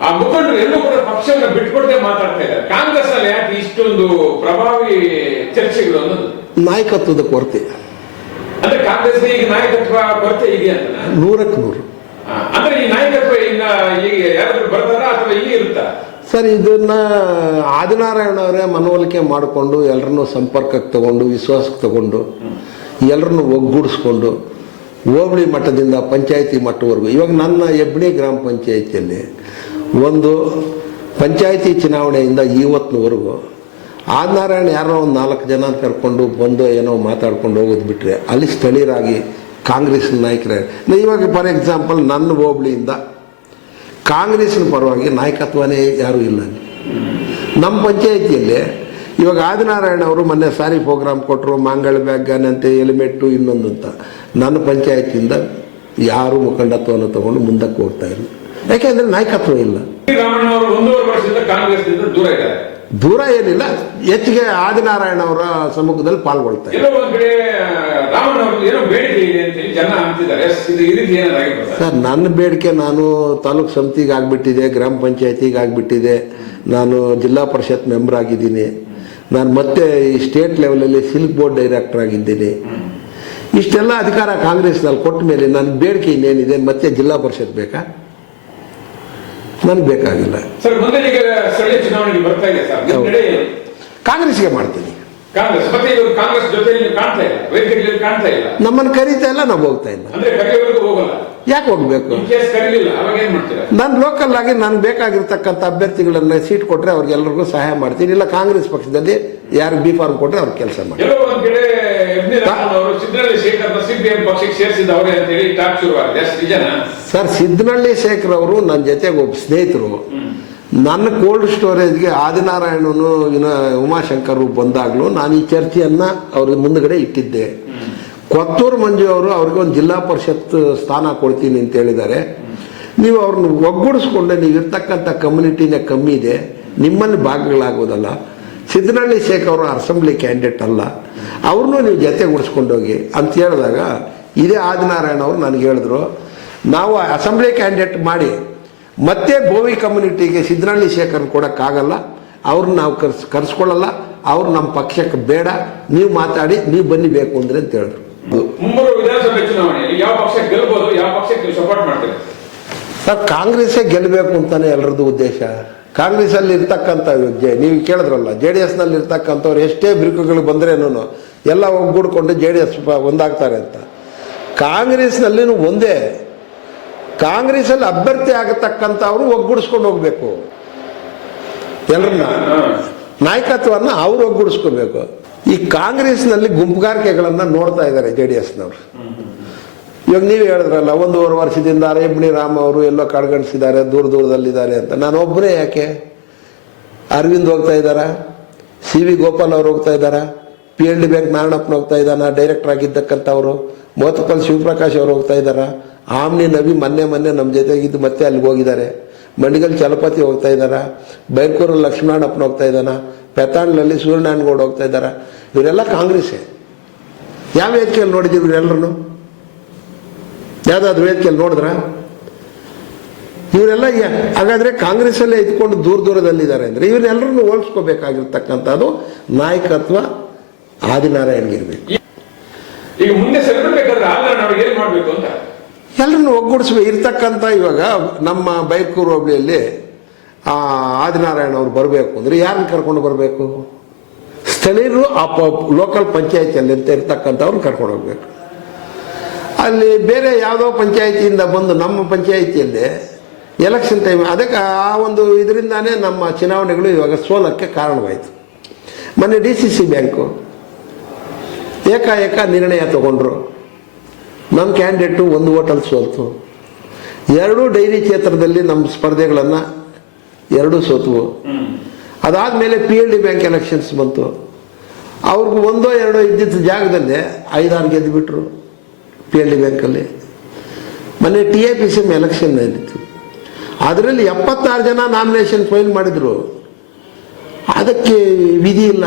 ಆ ಮುಖಂಡರು ಎಲ್ಲೂ ಕೂಡ ಪಕ್ಷವನ್ನು ಬಿಟ್ಕೊಡದೆ ಮಾತಾಡ್ತಾ ಇದ್ದಾರೆ. ಕಾಂಗ್ರೆಸ್ ಅಲ್ಲಿ ಯಾಕೆ ಇಷ್ಟೊಂದು ಪ್ರಭಾವಿ ಚರ್ಚೆಗಳು ಅನ್ನೋದು? ನಾಯಕತ್ವದ ಕೊರತೆ. ಅಂದ್ರೆ ಕಾಂಗ್ರೆಸ್ಗೆ ಈಗ ನಾಯಕತ್ವ ಕೊರತೆ ಇದೆಯಾ ಅಂತ? 100ಕ್ಕೆ 100. ಅಂದ್ರೆ ಈ ನಾಯಕತ್ವ ಈಗ ಯಾರಾದ್ರೂ ಬರ್ತಾರ ಅಥವಾ ಇಲ್ಲಿ ಇರುತ್ತಾ? ಸರ್, ಇದನ್ನ ಆದಿನಾರಾಯಣ ಅವರೇ ಮನವೊಲಿಕೆ ಮಾಡಿಕೊಂಡು ಎಲ್ಲರನ್ನೂ ಸಂಪರ್ಕಕ್ಕೆ ತಗೊಂಡು ವಿಶ್ವಾಸಕ್ಕೆ ತಗೊಂಡು ಎಲ್ಲರನ್ನೂ ಒಗ್ಗೂಡಿಸ್ಕೊಂಡು ಹೋಬಳಿ ಮಟ್ಟದಿಂದ ಪಂಚಾಯಿತಿ ಮಟ್ಟವರೆಗೂ. ಇವಾಗ ನನ್ನ ಹೆಬ್ಣಿ ಗ್ರಾಮ ಪಂಚಾಯಿತಿಯಲ್ಲಿ ಒಂದು ಪಂಚಾಯಿತಿ ಚುನಾವಣೆಯಿಂದ ಇವತ್ತಿನವರೆಗೂ ಆದಿನಾರಾಯಣ ಯಾರೋ ಒಂದು 4 ಜನ ಕರ್ಕೊಂಡು ಬಂದು ಏನೋ ಮಾತಾಡ್ಕೊಂಡು ಹೋಗೋದು ಬಿಟ್ಟರೆ ಅಲ್ಲಿ ಸ್ಥಳೀಯರಾಗಿ ಕಾಂಗ್ರೆಸ್ ನಾಯಕರೇ. ಇವಾಗ ಫಾರ್ ಎಕ್ಸಾಂಪಲ್ ನನ್ನ ಹೋಬಳಿಯಿಂದ ಕಾಂಗ್ರೆಸ್ನ ಪರವಾಗಿ ನಾಯಕತ್ವನೇ ಯಾರೂ ಇಲ್ಲ. ನಮ್ಮ ಪಂಚಾಯಿತಿಯಲ್ಲಿ ಇವಾಗ ಆದಿನಾರಾಯಣ ಅವರು ಮೊನ್ನೆ ಸಾರಿ ಪ್ರೋಗ್ರಾಮ್ ಕೊಟ್ಟರು, ಮಾಂಗಳ ಬ್ಯಾಗ್ಗಾನಂತೆ ಹೆಲ್ಮೆಟ್ಟು ಇನ್ನೊಂದು ಅಂತ. ನನ್ನ ಪಂಚಾಯತಿಯಿಂದ ಯಾರು ಮುಖಂಡತ್ವವನ್ನು ತಗೊಂಡು ಮುಂದಕ್ಕೆ ಹೋಗ್ತಾ ಇಲ್ಲ, ಯಾಕೆಂದ್ರೆ ನಾಯಕತ್ವ ಇಲ್ಲ. ರಾಮಣ್ಣ ಅವರು 1.5 ವರ್ಷದಿಂದ ಕಾಂಗ್ರೆಸ್ನಿಂದ ದೂರ ಇದ್ದಾರೆ. ದೂರ ಏನಿಲ್ಲ, ಹೆಚ್ಚಿಗೆ ಆದಿನಾರಾಯಣ ಅವರ ಸಮ್ಮುಖದಲ್ಲಿ ಪಾಲ್ಗೊಳ್ತಾರೆ. ಎಲ್ಲೋ ಒಂದ್ ಕಡೆ ರಾಮಣ್ಣ ಅವ್ರಿಗೆ ಏನೋ ಬೇಡಿಕೆ ಇದೆ ಅಂತ ಹೇಳಿ ಜನ ಅಂತಿದ್ದಾರೆ. ಇದು ಈ ರೀತಿ ಏನಾಗಿರ್ಬೋದು ಸರ್? ನನ್ನ ಬೇಡಿಕೆ, ನಾನು ತಾಲೂಕು ಸಮಿತಿಗೆ ಆಗ್ಬಿಟ್ಟಿದೆ, ಗ್ರಾಮ ಪಂಚಾಯತಿಗೆ ಆಗ್ಬಿಟ್ಟಿದೆ, ನಾನು ಜಿಲ್ಲಾ ಪರಿಷತ್ ಮೆಂಬರ್ ಆಗಿದ್ದೀನಿ, ನಾನು ಮತ್ತೆ ಈ ಸ್ಟೇಟ್ ಲೆವೆಲಲ್ಲಿ ಸಿಲ್ಕ್ ಬೋರ್ಡ್ ಡೈರೆಕ್ಟರ್ ಆಗಿದ್ದೀನಿ. ಇಷ್ಟೆಲ್ಲ ಅಧಿಕಾರ ಕಾಂಗ್ರೆಸ್ನಲ್ಲಿ ಕೊಟ್ಟ ಮೇಲೆ ನನ್ನ ಬೇಡಿಕೆ ಇನ್ನೇನಿದೆ? ಮತ್ತೆ ಜಿಲ್ಲಾ ಪರಿಷತ್ ಬೇಕಾ? ನನಗೆ ಬೇಕಾಗಿಲ್ಲ ಸರ್. ಮುಂದೆ ಈಗ ಸ್ಥಳೀಯ ಚುನಾವಣೆಗೆ ಬರ್ತಾ ಇದೆ ಸರ್, ನಿಮ್ಮ ನಡೆ ಏನು? ಕಾಂಗ್ರೆಸ್ಗೆ ಮಾಡ್ತೀನಿ. ಕಾಂಗ್ರೆಸ್ ಮತ್ತೆ ಇವರು ಕಾಂಗ್ರೆಸ್ ಜೊತೆಯಲ್ಲಿ ಕಾಣ್ತಾ ಇಲ್ಲ, ವೇದಿಕೆಯಲ್ಲಿ ಕಾಣ್ತಾ ಇಲ್ಲ. ನಮ್ಮನ್ನು ಕರೀತಾ ಇಲ್ಲ, ನಾವು ಹೋಗ್ತಾ ಇಲ್ಲ. ಅಂದ್ರೆ ಕರೆಯವರೆಗೂ ಹೋಗಲ್ಲ. ಯಾಕೆ ಹೋಗ್ಬೇಕು? ಇನ್ ಕೇಸ್ ಕರೀಲಿಲ್ಲ ಅವಾಗ ಏನ್ ಮಾಡ್ತೀರಾ? ನಾನು ಲೋಕಲ್ ಆಗಿ ನನಗೆ ಬೇಕಾಗಿರ್ತಕ್ಕಂಥ ಅಭ್ಯರ್ಥಿಗಳನ್ನ ಸೀಟ್ ಕೊಟ್ಟರೆ ಅವ್ರಿಗೆಲ್ಲರಿಗೂ ಸಹಾಯ ಮಾಡ್ತೀನಿ. ಇಲ್ಲ ಕಾಂಗ್ರೆಸ್ ಪಕ್ಷದಲ್ಲಿ ಯಾರು ಬಿ ಫಾರ್ಮ್ ಕೊಟ್ಟರೆ ಅವ್ರ ಕೆಲಸ ಮಾಡಿ. ಎಲ್ಲೋ ಒಂದ್ ಕಡೆ ಎಬ್ನಿ ರಾಮಣ್ಣ ಅವರು ಸಿದ್ದನಳ್ಳಿ ಶೇಖರ್ನ ಸಿಪಿಎಂ ಪಕ್ಷಕ್ಕೆ ಸೇರಿಸಿದವರೇ ಅಂತ ಹೇಳಿ ಟಾಕ್ ಶುರುವಾಗಿದೆ, ಅಷ್ಟು ನಿಜನಾ? ಸರ್, ಸಿದ್ದನಳ್ಳಿ ಶೇಖರ್ ಅವರು ನನ್ನ ಜೊತೆಗೆ ಒಬ್ಬ ಸ್ನೇಹಿತರು. ನನ್ನ ಕೋಲ್ಡ್ ಸ್ಟೋರೇಜ್ಗೆ ಆದಿನಾರಾಯಣನು ಉಮಾಶಂಕರ್ ಬಂದಾಗಲೂ ನಾನು ಈ ಚರ್ಚೆಯನ್ನು ಅವ್ರ ಮುಂದ್ಗಡೆ ಇಟ್ಟಿದ್ದೆ. ಕೊತ್ತೂರು ಮಂಜು ಅವರು ಅವ್ರಿಗೆ ಒಂದು ಜಿಲ್ಲಾ ಪರಿಷತ್ ಸ್ಥಾನ ಕೊಡ್ತೀನಿ ಅಂತ ಹೇಳಿದ್ದಾರೆ. ನೀವು ಅವ್ರನ್ನ ಒಗ್ಗೂಡಿಸ್ಕೊಂಡೆ, ನೀವು ಇರ್ತಕ್ಕಂಥ ಕಮ್ಯುನಿಟಿನೇ ಕಮ್ಮಿ ಇದೆ, ನಿಮ್ಮಲ್ಲಿ ಭಾಗಗಳಾಗೋದಲ್ಲ. ಸಿದ್ದನಳ್ಳಿ ಶೇಖರ್ ಅವರು ಅಸೆಂಬ್ಲಿ ಕ್ಯಾಂಡಿಡೇಟ್ ಅಲ್ಲ, ಅವ್ರನ್ನೂ ನೀವು ಜೊತೆಗೂಡಿಸ್ಕೊಂಡೋಗಿ ಅಂತ ಹೇಳಿದಾಗ ಇದೇ ಆದಿನಾರಾಯಣ ಅವರು ನನಗೆ ಹೇಳಿದ್ರು, ನಾವು ಅಸೆಂಬ್ಲಿ ಕ್ಯಾಂಡಿಡೇಟ್ ಮಾಡಿ ಮತ್ತೆ ಗೋವಿ ಕಮ್ಯುನಿಟಿಗೆ ಸಿದ್ದನಳ್ಳಿ ಶೇಖರ್ ಕೊಡೋಕ್ಕಾಗಲ್ಲ, ಅವ್ರನ್ನ ನಾವು ಕರ್ಸ್ಕೊಳ್ಳಲ್ಲ, ಅವ್ರು ನಮ್ಮ ಪಕ್ಷಕ್ಕೆ ಬೇಡ, ನೀವು ಮಾತಾಡಿ, ನೀವು ಬನ್ನಿ ಬೇಕು ಅಂದ್ರೆ ಅಂತ ಹೇಳಿದ್ರು. ಮುಂಬರುವ ವಿಧಾನಸಭೆ ಚುನಾವಣೆಯಲ್ಲಿ ಯಾವ ಪಕ್ಷ ಗೆಲ್ಬಹುದು, ಯಾವ ಪಕ್ಷಕ್ಕೆ ನೀವು ಸಪೋರ್ಟ್ ಮಾಡ್ತೀರಿ? ಸರ್, ಕಾಂಗ್ರೆಸ್ಸೇ ಗೆಲ್ಲಬೇಕು ಅಂತಾನೆ ಎಲ್ಲರದ್ದು ಉದ್ದೇಶ. ಕಾಂಗ್ರೆಸ್ ಅಲ್ಲಿ ಇರ್ತಕ್ಕಂಥ ನೀವು ಕೇಳಿದ್ರಲ್ಲ, JDS ನಲ್ಲಿ ಇರ್ತಕ್ಕಂಥವ್ರು ಎಷ್ಟೇ ಬಿರುಕುಗಳು ಬಂದ್ರೇನು ಎಲ್ಲ ಒಗ್ಗೂಡ್ಕೊಂಡು JDS ಒಂದಾಗ್ತಾರೆ ಅಂತ. ಕಾಂಗ್ರೆಸ್ನಲ್ಲಿ ಒಂದೇ, ಕಾಂಗ್ರೆಸ್ ಅಲ್ಲಿ ಅಭ್ಯರ್ಥಿ ಆಗತಕ್ಕಂಥವ್ರು ಒಗ್ಗೂಡಿಸ್ಕೊಂಡು ಹೋಗ್ಬೇಕು, ಎಲ್ಲರನ್ನ ನಾಯಕತ್ವನ್ನ ಅವ್ರು ಒಗ್ಗೂಡಿಸ್ಕೋಬೇಕು. ಈ ಕಾಂಗ್ರೆಸ್ನಲ್ಲಿ ಗುಂಪುಗಾರಿಕೆಗಳನ್ನ ನೋಡ್ತಾ ಇದ್ದಾರೆ JDSನವರು. ಇವಾಗ ನೀವು ಹೇಳಿದ್ರಲ್ಲ, 1.5 ವರ್ಷದಿಂದ ಎಬ್ನಿ ರಾಮ್ ಅವರು ಎಲ್ಲೋ ಕಡ್ಗಣಿಸಿದ್ದಾರೆ, ದೂರದಲ್ಲಿದ್ದಾರೆ ಅಂತ. ನಾನು ಒಬ್ಬನೇ ಯಾಕೆ? ಅರವಿಂದ್ ಹೋಗ್ತಾ ಇದ್ದಾರಾ, CV ಗೋಪಾಲ್ ಅವ್ರು ಹೋಗ್ತಾ ಇದ್ದಾರಾ, PLD ಬ್ಯಾಂಕ್ ನಾರಾಯಣಪ್ಪನ ಹೋಗ್ತಾ ಇದ್ದಾನ, ಡೈರೆಕ್ಟರ್ ಆಗಿದ್ದಕ್ಕಂಥವ್ರು, ಮೋತಕಲ್ ಶಿವಪ್ರಕಾಶ್ ಅವರು ಹೋಗ್ತಾ ಇದ್ದಾರಾ, ಆಮ್ನಿ ನವಿ ಮೊನ್ನೆ ನಮ್ಮ ಜೊತೆಗಿದ್ದು ಮತ್ತೆ ಅಲ್ಲಿಗೆ ಹೋಗಿದ್ದಾರೆ, ಮಂಡಿಗಲ್ ಚಲಪತಿ ಹೋಗ್ತಾ ಇದ್ದಾರಾ, ಬೈರ್ಕೂರು ಲಕ್ಷ್ಮಣಪ್ಪನ ಹೋಗ್ತಾ ಇದ್ದಾನ, ಪೆತಾಣ್ನಲ್ಲಿ ಸೂರ್ಯನಾರಾಯಣಗೌಡ ಹೋಗ್ತಾ ಇದ್ದಾರಾ. ಇವರೆಲ್ಲ ಕಾಂಗ್ರೆಸ್ಸೇ. ಯಾವ ವೇದಿಕೆಯಲ್ಲಿ ನೋಡಿದ್ದೀವಿ ಇವರೆಲ್ಲರೂ? ಯಾವುದಾದ್ರು ವೇದಿಕೆಯಲ್ಲಿ ನೋಡಿದ್ರ? ಇವರೆಲ್ಲ ಹಾಗಾದ್ರೆ ಕಾಂಗ್ರೆಸ್ಸಲ್ಲೇ ಇದ್ಕೊಂಡು ದೂರದಲ್ಲಿದ್ದಾರೆ ಅಂದರೆ ಇವರೆಲ್ಲರನ್ನು ಹೋಲಿಸ್ಕೋಬೇಕಾಗಿರ್ತಕ್ಕಂಥದ್ದು ನಾಯಕತ್ವ ಆದಿನಾರಾಯಣ್ಗಿರ್ಬೇಕು. ಈಗ ಮುಂದೆ ಸೆಲೆಬ್ರೇಟ್ ಆದಿನಾರಾಯಣ ಏನ್ ಮಾಡ್ಬೇಕು ಅಂತ ಎಲ್ಲರನ್ನು ಒಗ್ಗೂಡಿಸ್ಬೇಕು. ಇರ್ತಕ್ಕಂಥ ಇವಾಗ ನಮ್ಮ ಬೈರ್ಕೂರು ಹೋಬಳಿಯಲ್ಲಿ ಆದಿನಾರಾಯಣ ಅವ್ರು ಬರಬೇಕು ಅಂದರೆ ಯಾರನ್ನ ಕರ್ಕೊಂಡು ಬರಬೇಕು? ಸ್ಥಳೀಯರು ಲೋಕಲ್ ಪಂಚಾಯತಿಯಲ್ಲಿ ಅಂತ ಇರ್ತಕ್ಕಂಥವ್ರನ್ನ ಕರ್ಕೊಂಡು ಹೋಗ್ಬೇಕು. ಅಲ್ಲಿ ಬೇರೆ ಯಾವುದೋ ಪಂಚಾಯತಿಯಿಂದ ಬಂದು ನಮ್ಮ ಪಂಚಾಯತಿಯಲ್ಲಿ ಎಲೆಕ್ಷನ್ ಟೈಮ್, ಅದಕ್ಕೆ ಆ ಒಂದು ಇದರಿಂದಾನೇ ನಮ್ಮ ಚುನಾವಣೆಗಳು ಇವಾಗ ಸೋಲಕ್ಕೆ ಕಾರಣವಾಯಿತು. ಮೊನ್ನೆ DCC ಬ್ಯಾಂಕು ಏಕಾಏಕ ನಿರ್ಣಯ ತಗೊಂಡ್ರು, ನಮ್ಮ ಕ್ಯಾಂಡಿಡೇಟು 1 ಹೋಟೆಲ್ ಸೋಲ್ತು. 2 ಡೈರಿ ಕ್ಷೇತ್ರದಲ್ಲಿ ನಮ್ಮ ಸ್ಪರ್ಧೆಗಳನ್ನು 2 ಸೋತವು. ಅದಾದಮೇಲೆ PLD ಬ್ಯಾಂಕ್ ಎಲೆಕ್ಷನ್ಸ್ ಬಂತು, ಅವ್ರಿಗೂ 1-2 ಇದ್ದಿದ್ದ ಜಾಗದಲ್ಲೇ 5-6 ಗೆದ್ದುಬಿಟ್ರು PLD ಬ್ಯಾಂಕಲ್ಲಿ. ಮೊನ್ನೆ TIPCM ಎಲೆಕ್ಷನ್ ನಡೀತು, ಅದರಲ್ಲಿ 76 ಜನ ನಾಮಿನೇಷನ್ ಫೈಲ್ ಮಾಡಿದ್ರು. ಅದಕ್ಕೆ ವಿಧಿ ಇಲ್ಲ.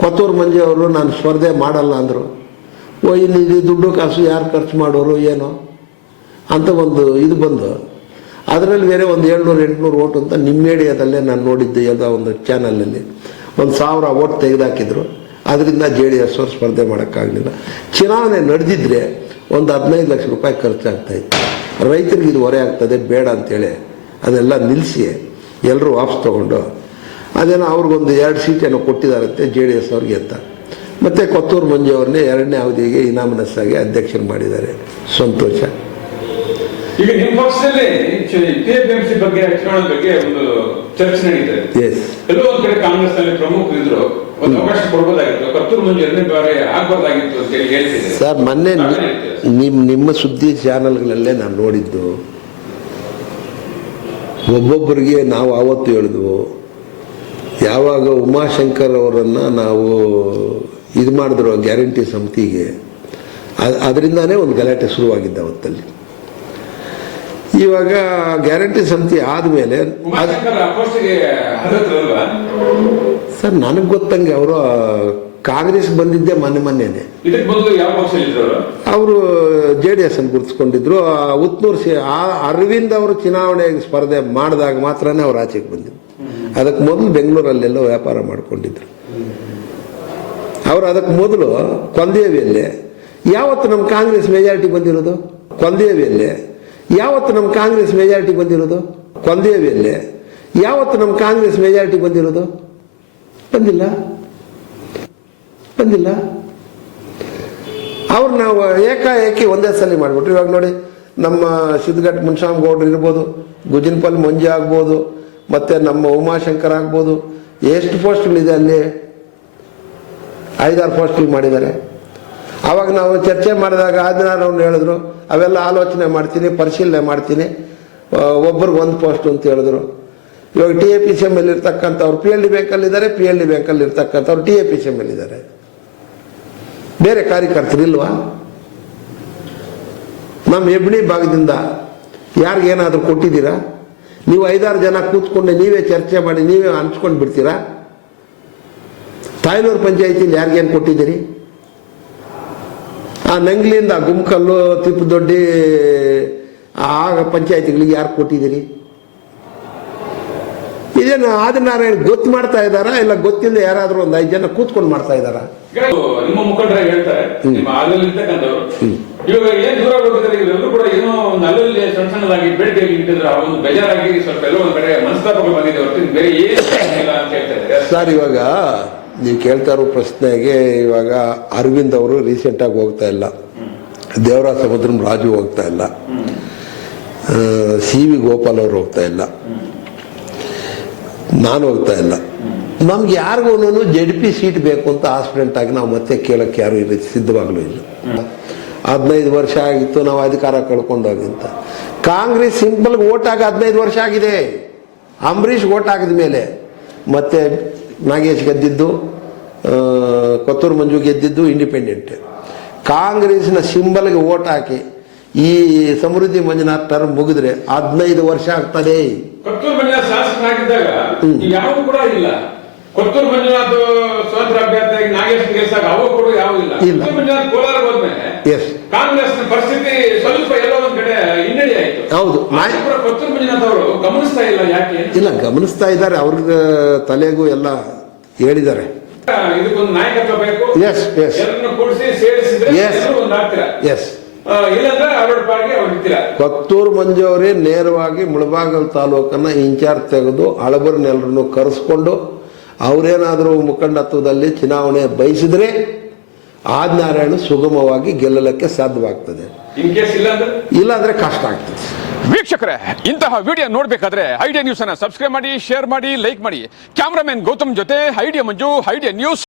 ಕೊತ್ತೂರು ಮಂಜು ಅವರು ನಾನು ಸ್ಪರ್ಧೆ ಮಾಡಲ್ಲ ಅಂದರು. ಇಲ್ಲಿ ದುಡ್ಡು ಕಾಸು ಯಾರು ಖರ್ಚು ಮಾಡೋರು ಏನೋ ಅಂತ ಒಂದು ಇದು ಬಂದು, ಅದರಲ್ಲಿ ಬೇರೆ ಒಂದು 700-800 ಓಟ್ ಅಂತ ನಿಮ್ಮ ಏರಿಯಾದಲ್ಲೇ ನಾನು ನೋಡಿದ್ದೆ. ಯಾವುದೋ ಒಂದು ಚಾನಲಲ್ಲಿ 1000 ಓಟ್ ತೆಗೆದಾಕಿದ್ರು. ಅದರಿಂದ JDS ಅವರು ಸ್ಪರ್ಧೆ ಮಾಡೋಕ್ಕಾಗಲಿಲ್ಲ. ಚುನಾವಣೆ ನಡೆದಿದ್ರೆ ಒಂದು 15 ಲಕ್ಷ ರೂಪಾಯಿ ಖರ್ಚಾಗ್ತಾಯಿತ್ತು. ರೈತರಿಗೆ ಇದು ಹೊರೆ ಆಗ್ತದೆ ಬೇಡ ಅಂತೇಳಿ ಅದೆಲ್ಲ ನಿಲ್ಲಿಸಿ ಎಲ್ಲರೂ ವಾಪಸ್ ತೊಗೊಂಡು ಅದೇನೋ ಅವ್ರಿಗೊಂದು 2 ಸೀಟೇನೋ ಕೊಟ್ಟಿದ್ದಾರಂತೆ JDS ಅವ್ರಿಗೆ ಅಂತ. ಮತ್ತು ಕೊತ್ತೂರು ಮಂಜು ಅವ್ರನ್ನೇ 2ನೇ ಅವಧಿಗೆ ಇನಾಮನಸ್ಸಾಗಿ ಅಧ್ಯಕ್ಷರು ಮಾಡಿದ್ದಾರೆ. ಸಂತೋಷ. ಈಗ ನಿಮ್ಮ ಪಕ್ಷದಲ್ಲಿ TFMC ಬಗ್ಗೆ ಚುನಾವಣೆ ಬಗ್ಗೆ ಒಂದು ಚರ್ಚೆ ನಡೀತದೆ. ಎಲ್ಲೋ ಒಂದ್ ಕಡೆ ಕಾಂಗ್ರೆಸ್ ನಲ್ಲಿ ಪ್ರಮುಖರು ಇದ್ರು, ಒಂದು ಅವಕಾಶ ಕೊಡ್ಬೋದಾಗಿತ್ತು, ಕೊತ್ತೂರು ಮಂಜು 2ನೇ ಬಾರಿ ಆಗ್ಬೋದಾಗಿತ್ತು ಅಂತ ಹೇಳಿ ಹೇಳ್ತಿದ್ದಾರೆ. ಸರ್, ಮೊನ್ನೆ ನಿಮ್ಮ ಸುದ್ದಿ ಚಾನಲ್ಗಳಲ್ಲೇ ನಾನು ನೋಡಿದ್ದು, ಒಬ್ಬೊಬ್ಬರಿಗೆ ನಾವು ಆವತ್ತು ಹೇಳಿದ್ವು ಯಾವಾಗ ಉಮಾಶಂಕರ್ ಅವರನ್ನು ನಾವು ಇದು ಮಾಡಿದ್ರು ಗ್ಯಾರಂಟಿ ಸಮಿತಿಗೆ, ಅದರಿಂದಾನೇ ಒಂದು ಗಲಾಟೆ ಶುರುವಾಗಿದ್ದ ಅವತ್ತಲ್ಲಿ. ಇವಾಗ ಗ್ಯಾರಂಟಿ ಸಮಿತಿ ಆದಮೇಲೆ ಸರ್ ನನಗೆ ಗೊತ್ತಂಗೆ ಅವರು ಕಾಂಗ್ರೆಸ್ ಬಂದಿದ್ದೆ ಮೊನ್ನೆನೆ. ಅವರು JDS ಅನ್ನು ಗುರುತಿಸ್ಕೊಂಡಿದ್ರು. ಉತ್ನೂರು ಅರವಿಂದ್ ಅವರು ಚುನಾವಣೆಗೆ ಸ್ಪರ್ಧೆ ಮಾಡಿದಾಗ ಮಾತ್ರನೇ ಅವ್ರು ಆಚೆಗೆ ಬಂದಿದ್ರು. ಅದಕ್ಕೆ ಮೊದಲು ಬೆಂಗಳೂರಲ್ಲೆಲ್ಲ ವ್ಯಾಪಾರ ಮಾಡ್ಕೊಂಡಿದ್ರು. ಅವರು ಅದಕ್ಕೆ ಮೊದಲು ಕೊಂದೇವಿಯಲ್ಲೇ ಯಾವತ್ತು ನಮ್ಮ ಕಾಂಗ್ರೆಸ್ ಮೆಜಾರಿಟಿ ಬಂದಿರೋದು? ಕೊಂದೇವಿಯಲ್ಲೇ ಯಾವತ್ತು ನಮ್ಮ ಕಾಂಗ್ರೆಸ್ ಮೆಜಾರಿಟಿ ಬಂದಿರೋದು? ಕೊಂದೇವಿಯಲ್ಲೇ ಯಾವತ್ತು ನಮ್ಮ ಕಾಂಗ್ರೆಸ್ ಮೆಜಾರಿಟಿ ಬಂದಿರೋದು? ಬಂದಿಲ್ಲ. ಅವ್ರು ನಾವು ಏಕಾಏಕಿ ಒಂದೇ ಸಲ ಮಾಡಿಬಿಟ್ರು. ಇವಾಗ ನೋಡಿ, ನಮ್ಮ ಸಿದ್ಧಘಟ್ಟ ಮುನ್ಸಾಮಗೌಡರು ಇರ್ಬೋದು, ಗುಜಿನ್ಪಲ್ ಮಂಜು ಆಗ್ಬೋದು, ಮತ್ತು ನಮ್ಮ ಉಮಾಶಂಕರ್ ಆಗ್ಬೋದು, ಎಷ್ಟು ಪೋಸ್ಟ್ಗಳಿದೆ ಅಲ್ಲಿ? 5-6 ಪೋಸ್ಟ್ಗಳು ಮಾಡಿದ್ದಾರೆ. ಆವಾಗ ನಾವು ಚರ್ಚೆ ಮಾಡಿದಾಗ ಆದಿನಾರವ್ರು ಹೇಳಿದ್ರು, ಅವೆಲ್ಲ ಆಲೋಚನೆ ಮಾಡ್ತೀನಿ, ಪರಿಶೀಲನೆ ಮಾಡ್ತೀನಿ, ಒಬ್ರಿಗೆ ಒಂದು ಪೋಸ್ಟ್ ಅಂತ ಹೇಳಿದ್ರು. ಇವಾಗ TAPCM ಅಲ್ಲಿ ಇರ್ತಕ್ಕಂಥವ್ರು PLD ಬ್ಯಾಂಕಲ್ಲಿದ್ದಾರೆ, PLD ಬ್ಯಾಂಕಲ್ಲಿ ಇರ್ತಕ್ಕಂಥವ್ರು TAPCM ಅಲ್ಲಿದ್ದಾರೆ. ಬೇರೆ ಕಾರ್ಯಕರ್ತರಿಲ್ವಾ? ನಮ್ಮ ಹೆಬ್ಣಿ ಭಾಗದಿಂದ ಯಾರಿಗೇನಾದರೂ ಕೊಟ್ಟಿದ್ದೀರಾ? ನೀವು 5-6 ಜನ ಕೂತ್ಕೊಂಡು ನೀವೇ ಚರ್ಚೆ ಮಾಡಿ ನೀವೇ ಹಂಚ್ಕೊಂಡು ಬಿಡ್ತೀರಾ? ತಾಯ್ನೂರು ಪಂಚಾಯತಿಲಿ ಯಾರಿಗೇನು ಕೊಟ್ಟಿದ್ದೀರಿ? ಆ ನಂಗ್ಲಿಂದ ಗುಮ್ಕಲ್ಲು, ತಿಪ್ಪದೊಡ್ಡಿ ಆ ಪಂಚಾಯತಿಗಳಿಗೆ ಯಾರು ಕೊಟ್ಟಿದ್ದೀರಿ? ಇದೇನು ಆದಿನಾರಾಯಣ ಗೊತ್ತು ಮಾಡ್ತಾ ಇದ್ದಾರಾ, ಇಲ್ಲ ಗೊತ್ತಿಲ್ಲ ಯಾರಾದ್ರೂ ಒಂದು 5 ಜನ ಕೂತ್ಕೊಂಡು ಮಾಡ್ತಾ ಇದ್ದಾರಾ? ನಿಮ್ಮ ಮುಖಂಡರ ಹೇಳ್ತಾರೆ, ನಿಮ್ಮ ಆಗಲ್ಲಿ ಇರ್ತಕ್ಕಂಥವ್ರು ಇವಾಗ ಏನ್ ದೂರ ಹೋಗಿದ್ದಾರೆ, ಇವರೆಲ್ಲರೂ ಕೂಡ ಏನೋ ಒಂದು ಅಲ್ಲಲ್ಲಿ ಸಣ್ಣ ಸಣ್ಣದಾಗಿ ಬೇಡಿಕೆಗೆ ಇಟ್ಟಿದ್ರೆ ಆ ಒಂದು ಬೇಜಾರಾಗಿ ಸ್ವಲ್ಪ ಎಲ್ಲೋ ಒಂದ್ ಕಡೆ ಮನಸ್ತಾಪಗಳು ಬಂದಿದೆ ಹೊರತು ಬೇರೆ ಏನಿಲ್ಲ ಅಂತ ಹೇಳ್ತಾ ಇದ್ದಾರೆ. ಸರ್, ಇವಾಗ ನೀವು ಕೇಳ್ತಾ ಇರೋ ಪ್ರಶ್ನೆಗೆ ಇವಾಗ ಅರವಿಂದ್ ಅವರು ರೀಸೆಂಟಾಗಿ ಹೋಗ್ತಾ ಇಲ್ಲ, ದೇವರಾಜ ಸಮುದ್ರಂ ರಾಜು ಹೋಗ್ತಾ ಇಲ್ಲ, CV ಗೋಪಾಲ್ ಅವರು ಹೋಗ್ತಾ ಇಲ್ಲ, ನಾನು ಹೋಗ್ತಾ ಇಲ್ಲ. ನಮ್ಗೆ ಯಾರಿಗೂ ZP ಸೀಟ್ ಬೇಕು ಅಂತ ಆಸ್ಪಿರೆಂಟ್ ಆಗಿ ನಾವು ಮತ್ತೆ ಕೇಳಕ್ಕೆ ಯಾರು ಇಲ್ಲ, ಸಿದ್ಧವಾಗಲೂ ಇಲ್ಲ. 15 ವರ್ಷ ಆಗಿತ್ತು ನಾವು ಅಧಿಕಾರ ಕಳ್ಕೊಂಡೋಗಿ ಅಂತ. ಕಾಂಗ್ರೆಸ್ ಸಿಂಪಲ್ ಓಟ್ ಆಗಿ 15 ವರ್ಷ ಆಗಿದೆ. ಅಂಬರೀಷ್ ಓಟ್ ಆಗಿದ ಮೇಲೆ ಮತ್ತೆ ನಾಗೇಶ್ ಗೆದ್ದಿದ್ದು, ಕೊತ್ತೂರು ಮಂಜು ಗೆದ್ದಿದ್ದು ಇಂಡಿಪೆಂಡೆಂಟ್. ಕಾಂಗ್ರೆಸ್ನ ಸಿಂಬಲ್ಗೆ ಓಟ್ ಹಾಕಿ ಈ ಸಮೃದ್ಧಿ ಮಂಜುನಾಥ್ ಟರ್ಮ್ ಮುಗಿದ್ರೆ 15 ವರ್ಷ ಆಗ್ತದೆ. ಕೊತ್ತೂರು ಮಂಜುನಾಥ್ ಶಾಸಕನಾಗಿದ್ದಾಗ ಯಾವ ಕೂಡ ಇಲ್ಲ. ಕೊತ್ತೂರು ಮಂಜುನಾಥ್ ಸ್ವತಂತ್ರ ಅಭ್ಯರ್ಥಿಯಾಗಿ ನಾಗೇಶ್ ಗೆಲ್ಸಾಗ ಅವು ಕೂಡ ಯಾವ ಇಲ್ಲ. ಕೊತ್ತೂರು ಮಂಜುನಾಥ್ ಕೋಲಾರ ಹೋದ್ಮೇಲೆ ಕಾಂಗ್ರೆಸ್ ಪರಿಸ್ಥಿತಿ ಸ್ವಲ್ಪ ಎಲ್ಲೋ ಒಂದ್ ಕಡೆ ಹಿನ್ನಡೆ ಆಯ್ತು. ಹೌದು, ಕೊತ್ತೂರು ಮಂಜುನಾಥ್ ಅವರು ಗಮನಿಸ್ತಾ ಇಲ್ಲ. ಯಾಕೆ ಇಲ್ಲ, ಗಮನಿಸ್ತಾ ಇದ್ದಾರೆ. ಅವ್ರ ತಲೆಗೂ ಎಲ್ಲ ಹೇಳಿದ್ದಾರೆ. ಇದಕ್ಕೊಂದು ನಾಯಕತ್ವ ಬೇಕು, ಎಲ್ಲರನ್ನು ಕೂಡಿಸಿ ಸೇರಿಸಿದ್ರೆ ಒಂದು ಆಗ್ತೀರಾ. ಇಲ್ಲಾಂದ್ರೆ ಅವರ ಪಾಡಿಗೆ ಅವ್ರು ಇರ್ತೀರಾ. ಕೊತ್ತೂರು ಮಂಜು ಅವರೇ ನೇರವಾಗಿ ಮುಳಬಾಗಲ್ ತಾಲೂಕನ್ನ ಇನ್ಚಾರ್ಜ್ ತೆಗೆದು ಹಳಬರ್ನೆಲ್ಲರನ್ನು ಕರೆಸ್ಕೊಂಡು ಅವರೇನಾದರೂ ಮುಖಂಡತ್ವದಲ್ಲಿ ಚುನಾವಣೆ ಬಯಸಿದ್ರೆ ಆದಿನಾರಾಯಣ ಸುಗಮವಾಗಿ ಗೆಲ್ಲಲಿಕ್ಕೆ ಸಾಧ್ಯವಾಗ್ತದೆ. ಇಲ್ಲಾಂದ್ರೆ ಕಷ್ಟ ಆಗ್ತದೆ. ವೀಕ್ಷಕರೇ, ಇಂತಹ ವಿಡಿಯೋ ನೋಡಬೇಕಾದ್ರೆ ಐಡಿಯಾ ನ್ಯೂಸ್ ಅನ್ನ ಸಬ್ಸ್ಕ್ರೈಬ್ ಮಾಡಿ, ಶೇರ್ ಮಾಡಿ, ಲೈಕ್ ಮಾಡಿ. ಕ್ಯಾಮರಾಮನ್ ಗೌತಮ್ ಜೊತೆ ಐಡಿಯಾ ಮಂಜು, ಐಡಿಯಾ ನ್ಯೂಸ್.